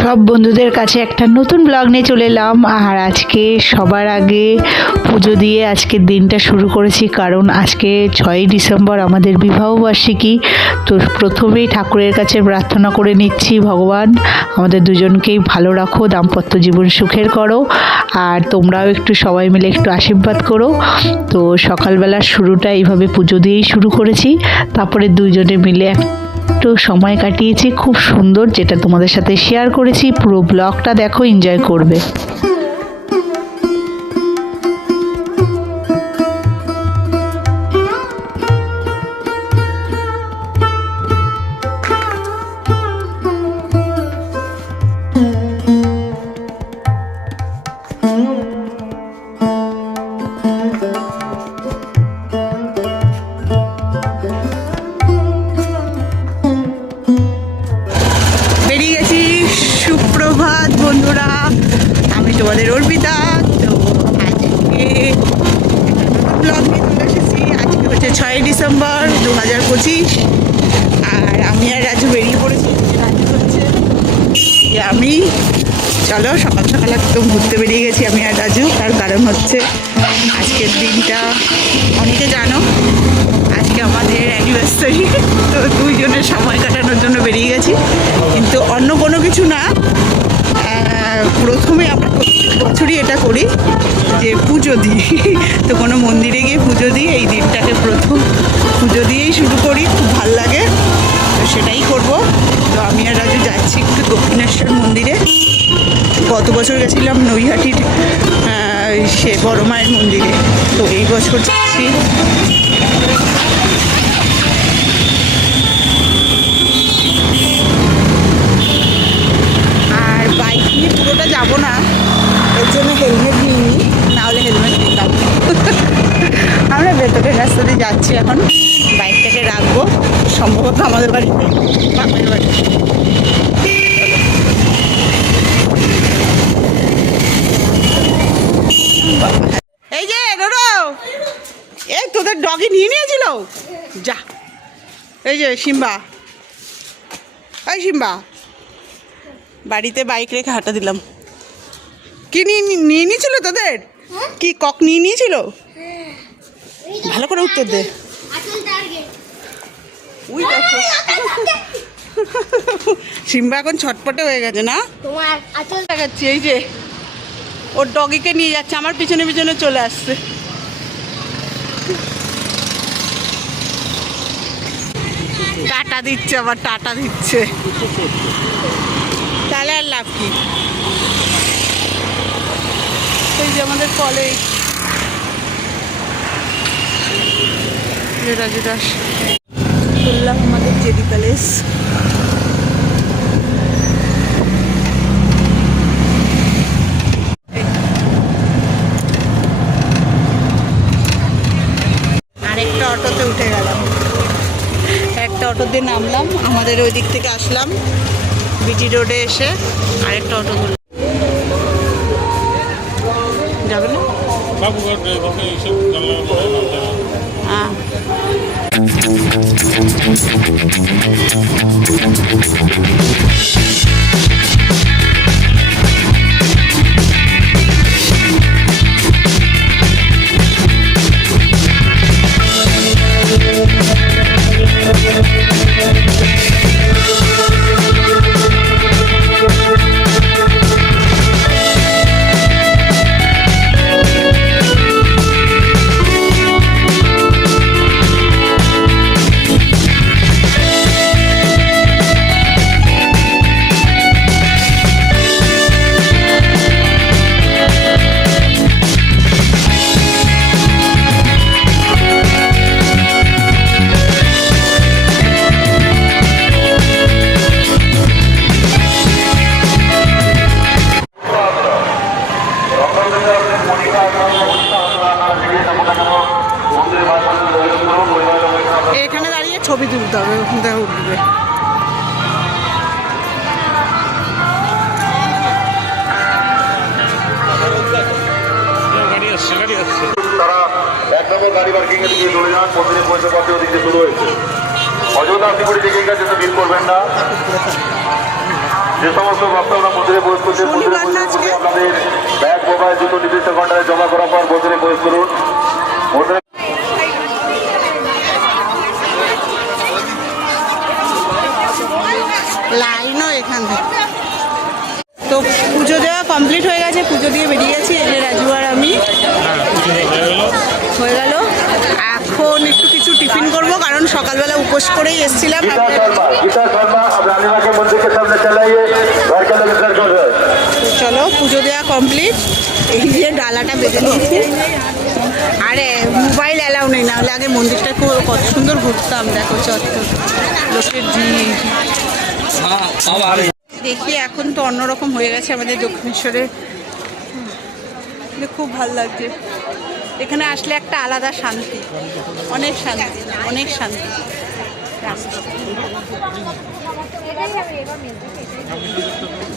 সব বন্ধুদের কাছে একটা নতুন ব্লগ নিয়ে চলে এলাম। আর আজকে সবার আগে পুজো দিয়ে আজকের দিনটা শুরু করেছি, কারণ আজকে 6ই ডিসেম্বর আমাদের বিবাহবার্ষিকী। তো প্রথমেই ঠাকুরের কাছে প্রার্থনা করে নিচ্ছি, ভগবান আমাদের দুজনকেই ভালো রাখো, দাম্পত্য জীবন সুখের করো, আর তোমরাও একটু সবাই মিলে একটু আশীর্বাদ করো। তো সকালবেলার শুরুটা এইভাবে পুজো দিয়েই শুরু করেছি, তারপরে দুজনে মিলে একটু সময় কাটিয়েছি খুব সুন্দর, যেটা তোমাদের সাথে শেয়ার করেছি। পুরো ব্লগটা দেখো, এনজয় করবে। সুপ্রভাত বন্ধুরা, আমি তোমাদের অর্পিতা। তো আজকে ব্লগ নিয়ে চলে এসেছি। আজকে হচ্ছে 6ই ডিসেম্বর 2025, আর আমি আর রাজু বেরিয়ে পড়েছি। রাজু হচ্ছে আমি, চলো সকাল সকাল একদম ঘুরতে বেরিয়ে গেছি আমি আর রাজু। তার কারণ হচ্ছে আজকের দিনটা অনেকে জানো, আজকে আমাদের অ্যানিভার্সারি। তো দুইজনের সময় কাটানোর জন্য বেরিয়ে গেছি, কিন্তু অন্য কোনো কিছু না। প্রথমে আমরা প্রত্যেক বছরই এটা করি যে পুজো দিই। তো কোনো মন্দিরে গিয়ে পুজো দিই, এই দিনটাকে প্রথম পুজো দিয়েই শুরু করি, খুব ভাল লাগে। তো সেটাই করব। তো আমি আর রাজু যাচ্ছি একটু দক্ষিণেশ্বর মন্দিরে। গত বছর গেছিলাম নৈহাটির সে বড় মায়ের মন্দিরে, তো এই বছর যাচ্ছি। আর বাইক নিয়ে পুরোটা যাবো না, এর জন্য হেলমেট নিইনি, নাহলে হেলমেট নিতাম। আমরা ভেতরের রাস্তা দিয়ে যাচ্ছি এখন, বাইকটাকে রাখবো সম্ভবত আমাদের বাড়িতে, বাপের বাড়ি। এই যে রোরো, এই তোদের ডগি নিয়ে নিয়েছিল যা। এই যে সিম্বা, এই সিম্বা, বাড়িতে বাইক রেখে হাঁটা দিলাম। কি নিয়ে নিয়েছিল তোদের? কি কক নিয়ে নিয়েছিল? ভালো করে উত্তর দে। ওই দেখো সিম্বা এখন ছটপটে হয়ে গেছে না, তোমার আচল দেখাচ্ছি। এই যে ওর ডগিকে নিয়ে যাচ্ছে, আমার পিছনে পিছনে চলে আসছে। টাটা দিচ্ছে, আবার টাটা দিচ্ছে, তাহলে আর লাভ কি? এই যে আমাদের কলেজ, বললাম আমাদের জেডি কলেজ। আরেকটা অটোতে উঠে গেলাম, একটা অটো দিয়ে নামলাম, আমাদের ওই দিক থেকে আসলাম বিটি রোডে, এসে আরেকটা অটো ধরলাম। যাবে না? হ্যাঁ। এখানে দাঁড়িয়ে ছবি তুলতে হবে, ওখান থেকে উঠবে। তারা 1 নম্বর গাড়ি পার্কিং এর দিকে চলে যান, মন্দিরে পৌঁছে পথে ওদিকে শুরু হয়েছে। অযোধ্যা শিবুড়ি দিকে গেছে, তো ভিড় করবেন না। যে সমস্ত ভক্তরা মন্দিরে প্রবেশ করছেন মন্দিরে প্রবেশ করতে আপনাদের ব্যাগ মোবাইল জুতো নির্দিষ্ট ঘন্টায় জমা করার পর মন্দিরে প্রবেশ করুন। মন্দিরে লাইনও এখান থেকে। তো পুজো দেওয়া কমপ্লিট হয়ে গেছে, পুজো দিয়ে বেরিয়ে গেছি। এই যে রাজু আর আমি হয়ে গেল। এখন একটু কিছু টিফিন করব, কারণ সকালবেলা উপোস করেই এসেছিলাম। তো চলো, পুজো দেওয়া কমপ্লিট। এই যে ডালাটা বেঁধে নিয়েছি। আরে মোবাইল অ্যালাউ নেই, না হলে আগে মন্দিরটা কত সুন্দর ঘুরতাম। দেখো চত্বর, লোকের ভিড়। দেখি এখন তো অন্যরকম হয়ে গেছে আমাদের দক্ষিণেশ্বরে। খুব ভালো লাগছে এখানে আসলে, একটা আলাদা শান্তি, অনেক শান্তি, অনেক শান্তি।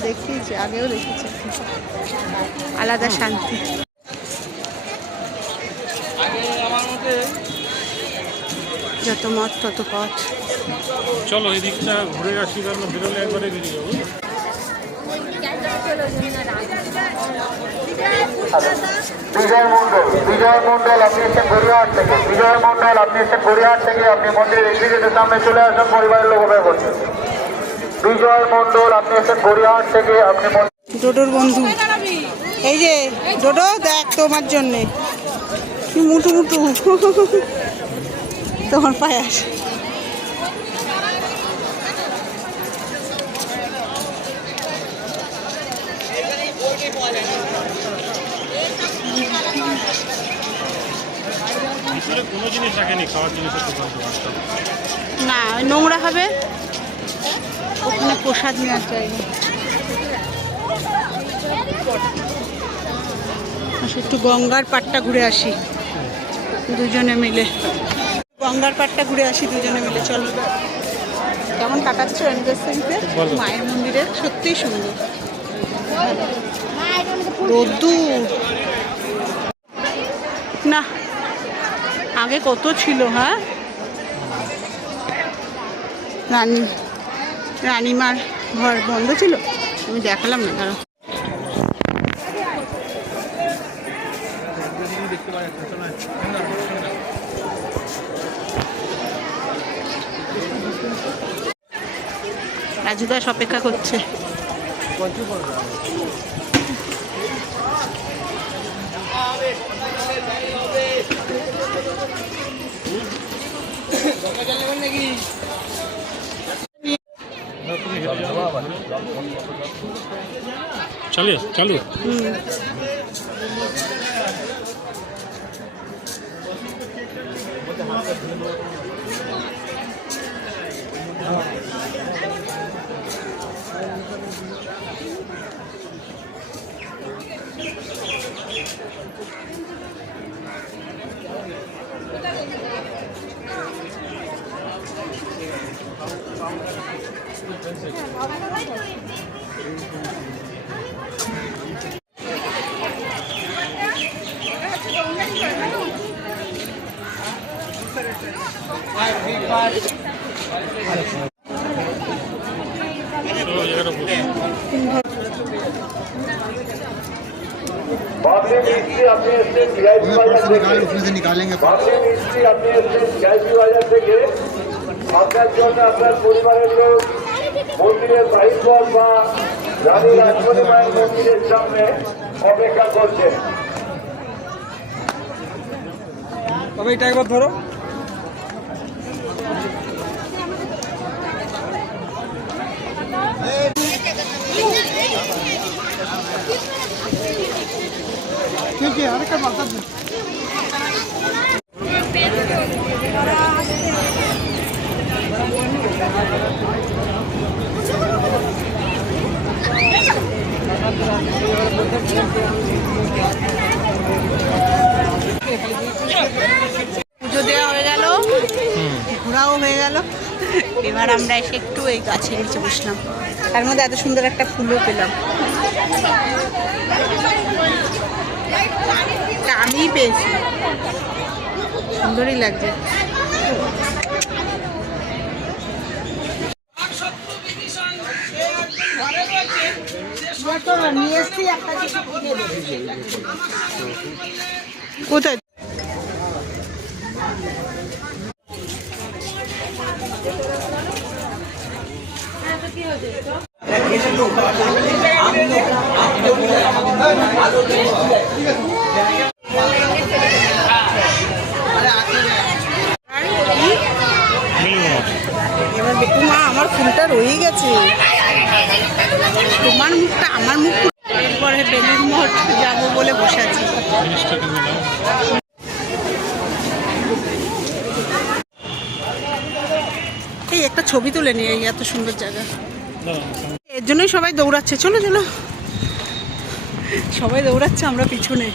দেখিয়েছি, আগেও দেখেছি, আলাদা শান্তি। যত মত তত পথ। চলো এই দিকটা ঘুরে আসি, কারণ বেরোলে একবারে বেরিয়ে যাবো। বিজয় মন্ডল আপনি এসে গড়িয়াহাট থেকে, বিজয় মন্ডল আপনি এসে গড়িয়াহাট থেকে আপনি মন্দিরের এক্সিকিউটিভের সামনে চলে আসুন, পরিবারের লোক অপেক্ষা করছেন। বিজয় মন্ডল আপনি এসে গড়িয়াহাট থেকে আপনি ডোডোর বন্ধু, এই যে ডোডো, দেখ তোমার জন্যে কি মুটু মুটু তোমার পায়ে আসে। কোনো জিনিস রাখেনি, খাওয়ার জিনিসের দোকান তো আসতাম না, নোংরা হবে, ওখানে প্রসাদ নেওয়ার জায়গা। একটু গঙ্গার পাড়টা ঘুরে আসি দুজনে মিলে, গঙ্গার পাড়টা ঘুরে আসি দুজনে মিলে। চলো, কেমন কাটাচ্ছ এনগেজমেন্টে? মায়ের মন্দিরে সত্যিই সুন্দর, রোদ্দুর না, আগে কত ছিল। হ্যাঁ, রানীমার ঘর বন্ধ ছিল, আমি দেখালাম না। কারণ রাজু দাস অপেক্ষা করছে। চালু চালু। बाबली मिस्त्री अपने से वीआईपी बाजार से निकालेंगे। बाबली मिस्त्री अपने से वीआईपी बाजार থেকে আপনার জন্য আপনার পরিবারের লোক মন্দিরের বাহির বা রানী রাজমণি মায়ের মন্দিরের সামনে অপেক্ষা করছেন। তবে এটা একবার ধরো। আরেকটা মাথা পুজো দেওয়া হয়ে গেল, ঘোরাও হয়ে গেল। এবার আমরা এসে একটু এই গাছের নিচে বসলাম, তার মধ্যে এত সুন্দর একটা ফুলও পেলাম। আমি পেয়েছি, সুন্দরই লাগছে। কোথায় এবার দেখো মা, আমার ফুলটা রয়ে গেছে, তোমার মুখটা আমার মুখ। এরপরে বেলুর মঠ যাবো বলে বসে আছি। জিনিসটা কিনে নাও। এই একটা ছবি তুলে নিয়ে, এই এত সুন্দর জায়গা, দাও। এর জন্যই সবাই দৌড়াচ্ছে। চলো চলো, সবাই দৌড়াচ্ছে, আমরা পিছনে।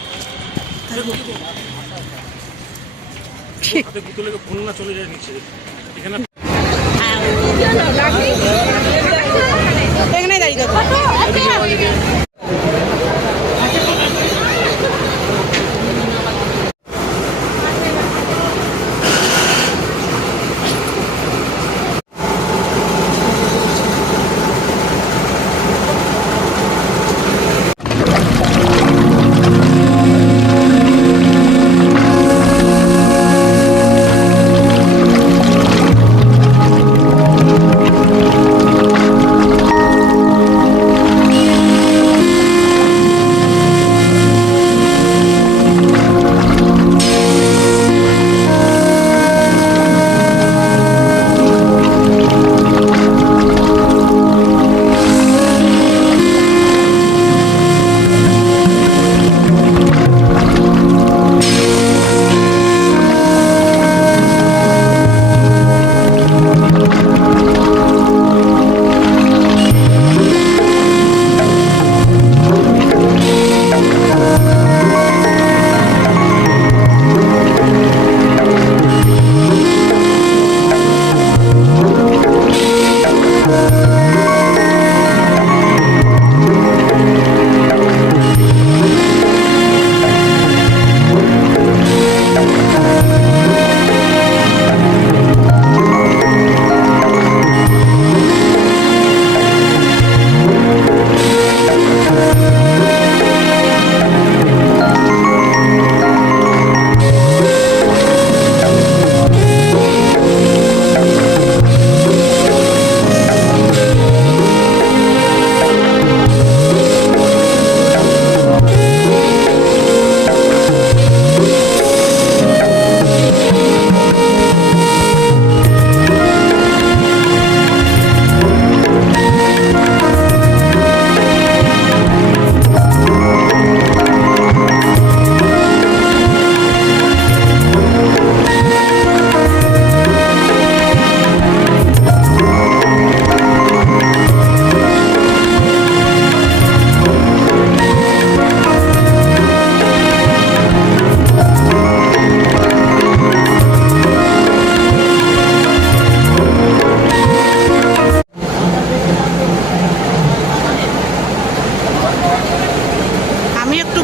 হাতে বোতলে ফোন না চলে যায় নিচে এখানে। এখানে দাঁড়িয়ে দেখো।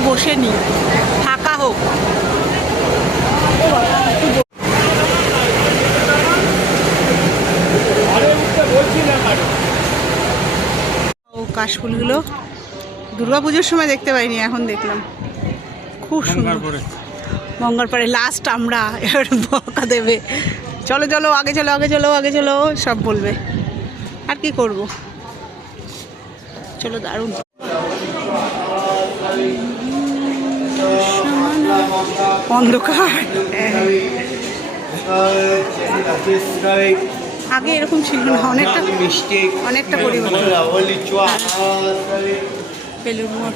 বসে নি, ফাঁকা হোক। ও কাশফুলগুলো দুর্গাপুজোর সময় দেখতে পাইনি, এখন দেখলাম, খুব সুন্দর। গঙ্গার পাড়ে লাস্ট আমরা, এবার বকা দেবে, চলো চলো আগে চলো আগে চলো আগে চলো সব বলবে, আর কি করব। চলো, দারুণ। অন্ধকার, আগে এরকম ছিল না, অনেকটা অনেকটা পরিবর্তন। বেলুর মঠ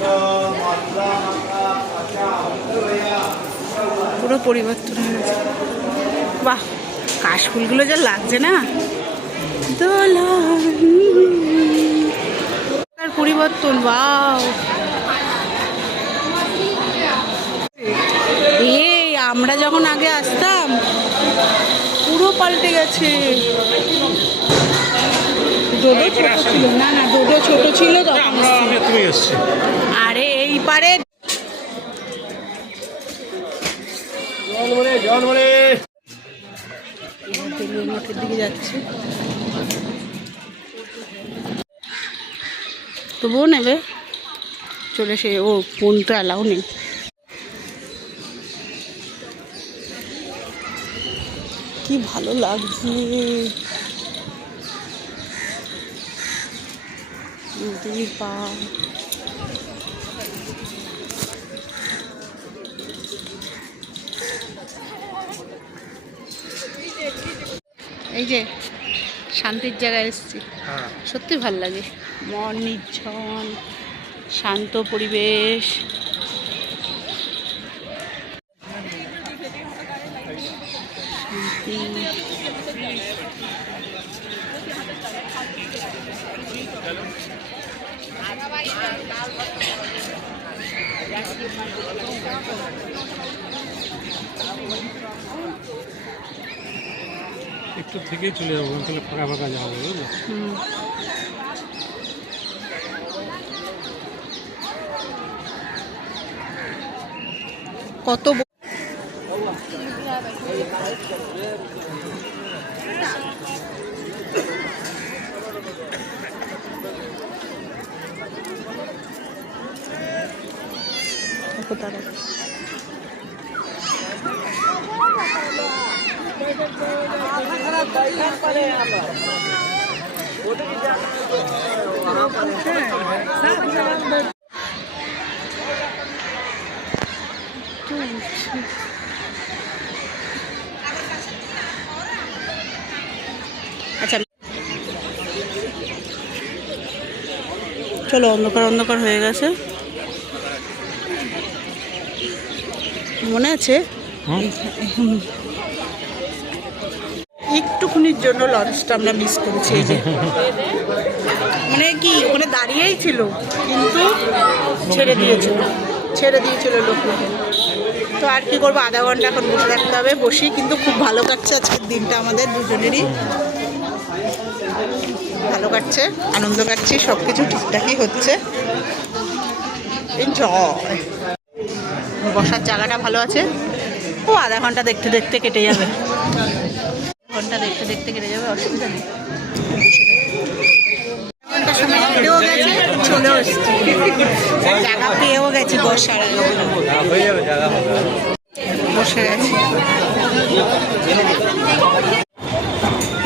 পুরো পরিবর্তন হয়েছে। বাহ, কাশফুলগুলো যা লাগছে না, দোলা পরিবর্তন। বাও, এই আমরা যখন আগে আসতাম পুরো পাল্টে গেছে। ডোডো ছোট ছিল, না না ডোডো ছোট ছিল তখন। আরে এই পারে মঠের দিকে যাচ্ছে, তবুও নেবে। চলে এসে ও ফোন তো অ্যালাউ নেই। কি ভালো লাগছে নদীর পাড়। এই যে শান্তির জায়গায় এসেছি, সত্যি ভাল লাগে, মন নির্ঝন, শান্ত পরিবেশ। একটু থেকেই চলে যাবো, তাহলে ফাঁকা ফাঁকা যাওয়া হবে, বুঝলো? কত তারা আচ্ছা চলো, অন্ধকার অন্ধকার হয়ে গেছে। মনে আছে একটুখানির জন্য লঞ্চটা আমরা মিস করেছি। এই যে মানে কি ওখানে দাঁড়িয়েই ছিল, কিন্তু ছেড়ে দিয়েছিল লোকগুলো। তো আর কি করবো, আধা ঘন্টা এখন বসে থাকতে হবে। বসি, কিন্তু খুব ভালো কাটছে আজকের দিনটা, আমাদের দুজনেরই ভালো কাটছে, আনন্দ কাটছে, সব কিছু ঠিকঠাকই হচ্ছে। এনজয়। বসার জায়গাটা ভালো আছে। ও আধা ঘন্টা দেখতে দেখতে কেটে যাবে, অসুবিধা নেই। ঘন্টার সময় কেটেও গেছে, চলেও এসেছি, জায়গা পেয়েও গেছি বসার। বসে গেছি,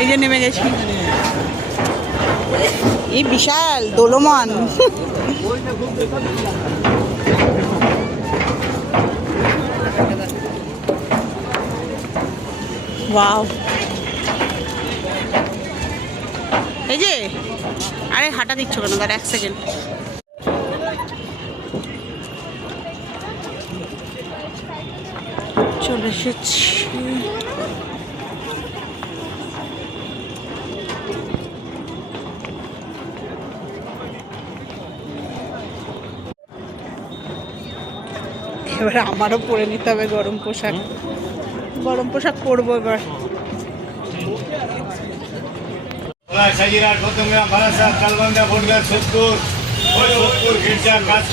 এই যে নেমে গেছি। এই বিশাল দোলমান। ওয়াও, এই যে আরে হাঁটা দিচ্ছ কেন, তার 1 সেকেন্ড। চলে এসেছি। এবার আমারও পরে নিতে হবে গরম পোশাক। পরবো এবার। সাজিরার প্রথমগ্রাম বারাসাত কালবান্ধা ভোটগাছ 70 গির্জা কাজ